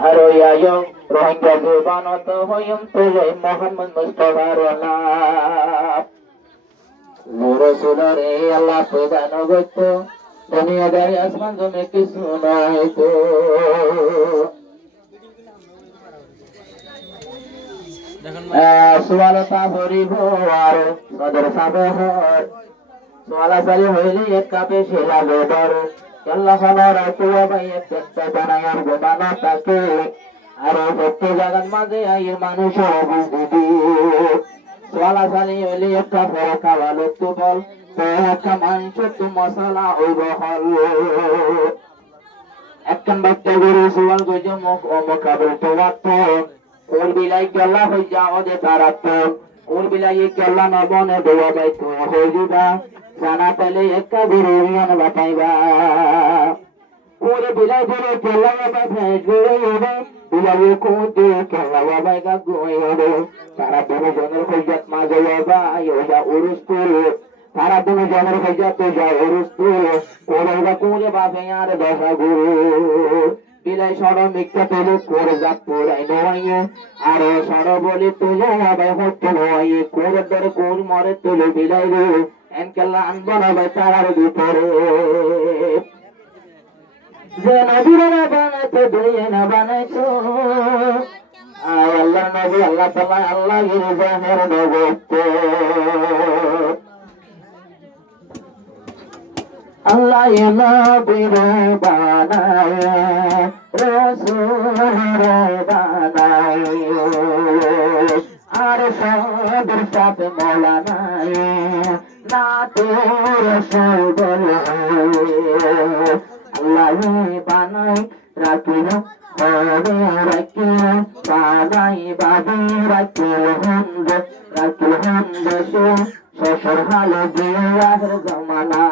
Haroyayong Rohingya Zubanot Hoyong Tulay Muhammad Mustafa Ronap Luro Sulare Allah Pudano Goto Dunia dari asman Dunia Kisuna itu Suala Tabori Buar Sadar Sabahar Suala Sali Hoili Kape Shila Gobaru Yalla Fanara Tua Bayek Tanayam Gomana Take Aro Sotto Jagan Maze Air Manusha Budi Suala Sali Hoili Kafara Kawalo Tubal Kaman Chutu Masala Ubahal Ekkan Bakta Guru Sual Gojamok Omokabul Tuwato Ul Bilai Kalla Hujja Ode Tarato Ul Bilai Kalla Nabone Dua Baitu Hojiba Sana Pele Ekka Guru Yan Bataiba Ul Bilai Guru Kalla Batai Guru Bilai Kunti Kalla Baiga Guru Taratunu Jonor Hujjat Mazayaba Yoja Urus Puru Taratunu Jonor Hujjat Tuja Urus Puru Ul Kule Bafayar Dosa Guru Bilai Shoro Mikta Tulu Kurzak Pura Inoye Aro Shoro Boli Tulu Abai Hotu Noye Kuradar Kur More Tulu Bilai Lu Enkella Anbana Baitarar Dutore Zena Birana Banate Duyena Banacho Allah Nabi Allah Tala Allah Yirizahir Nogoto Allah Nabi Banaye Rasul Banaye Arshad Sat Maulanaye Natu Rasul Banaye Allah Banaye Rakina Bade Rakina Banaye Bade Rakil Hande Shashar Halo Diya Ahir Zamana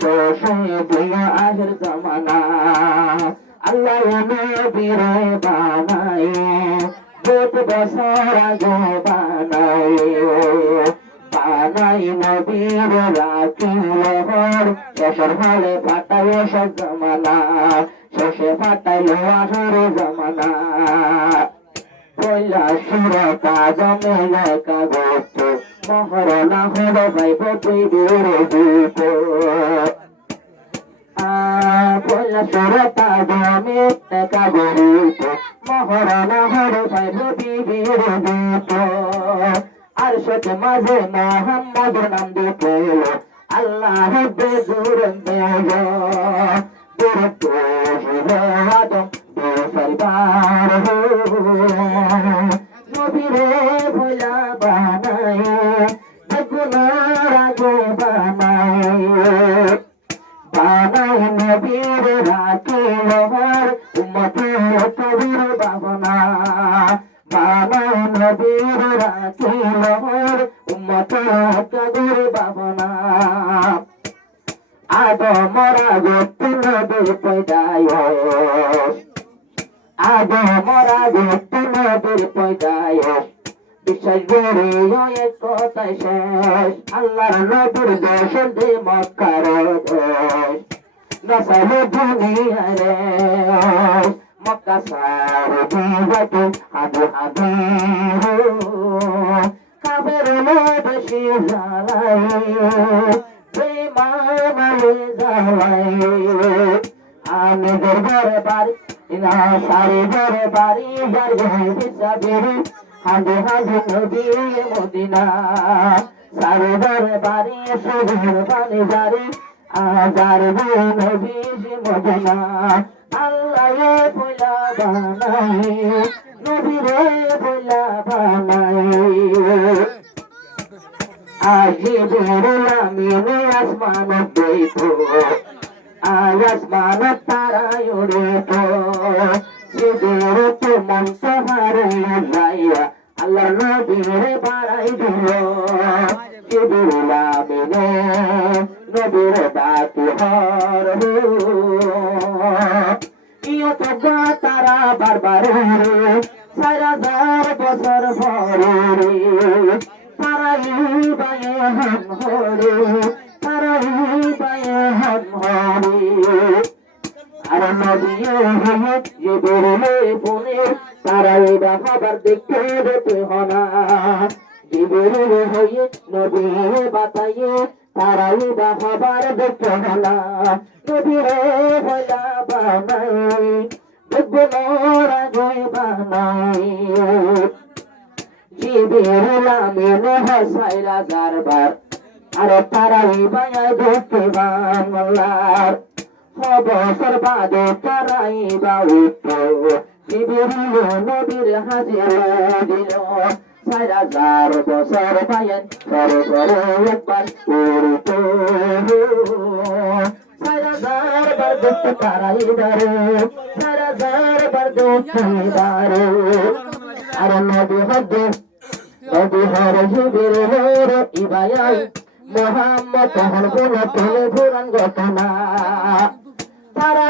Shashar Diya Ahir Zamana Allah Nabi Banaye Bot Basara Go Banaye Banaye Nabi Rakil Shashar Hale Pataye Shazamana Shashar Pataye Ahir Zamana Bola Shuraka Zamela Kagoto Maharana Hoda Vaipo Pidure Dupo Bola Shuraka Zamela Kagoto Maharana Hoda Vaipo Pidure Dupo Arshad Maze Muhammad Namdu Polo Allah Bezuran Bejo Durto Shivadam Sarbar Nobire Bhola Banaye Jaguna Go Banaye Banaye Nobire Rakilahar Ummatul Kabir Bhavana Banaye Nobire Rakilahar Ummatul Kabir Bhavana Adamara Gottunadir Paidayos Adamara Gottunadir Paidayos Bishaj Gori Yoye Kota Shesh Allah Nadir Doshan De Makkar Desh Nasalu Duniya Resh Makkah Saru Divatu Hadu Hadiru Kaberu Bashir Zalai Ami Darbare Bari Ina Sari Darbare Bari Jargai Bisabiri Hande Hande Nabi Modina Sari Darbare Bari Shubhir Bani Jari Azar Nabi Modina Allah Ye Pula Banaye Nabi Re Pula Banaye Ajibirula mine asmanat deito Asmanat tarayureto Sidirutu mantaharayaya Allah nabire parai duro Sibirula mine nabire batu haru Iyo toga tara barbarure Sarazar basar farure Tarai baye ham hore আর নবী হয়ে যে বেরোলে ফোনে তারা এরা খাবার দেখতে যেতে হনা জিবরিল হয়ে নবী বাতায়ে তারা এরা খাবার দেখতে হনা নবী হলা বানাই দেখবো মোরা গই বানাই জিবরিল আমিন হাসাইরা যারবার আর তারা বায়া দেখতে বাংলার বছর বাদে তারাই বা উঠো জিবরিল নবীর হাজির দিল 4000 বছর বায়ান সরে সরে একবার উঠো 4000 বার দেখতে তারাই দাঁড়ো 4000 বার দেখতে দাঁড়ো আর নবী হদ্দে নবী হর জিবরিল ইবায়াই মোহাম্মদ তখন বলে তোলে পুরাণ ঘটনা তারা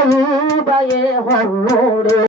বায়ে হল রে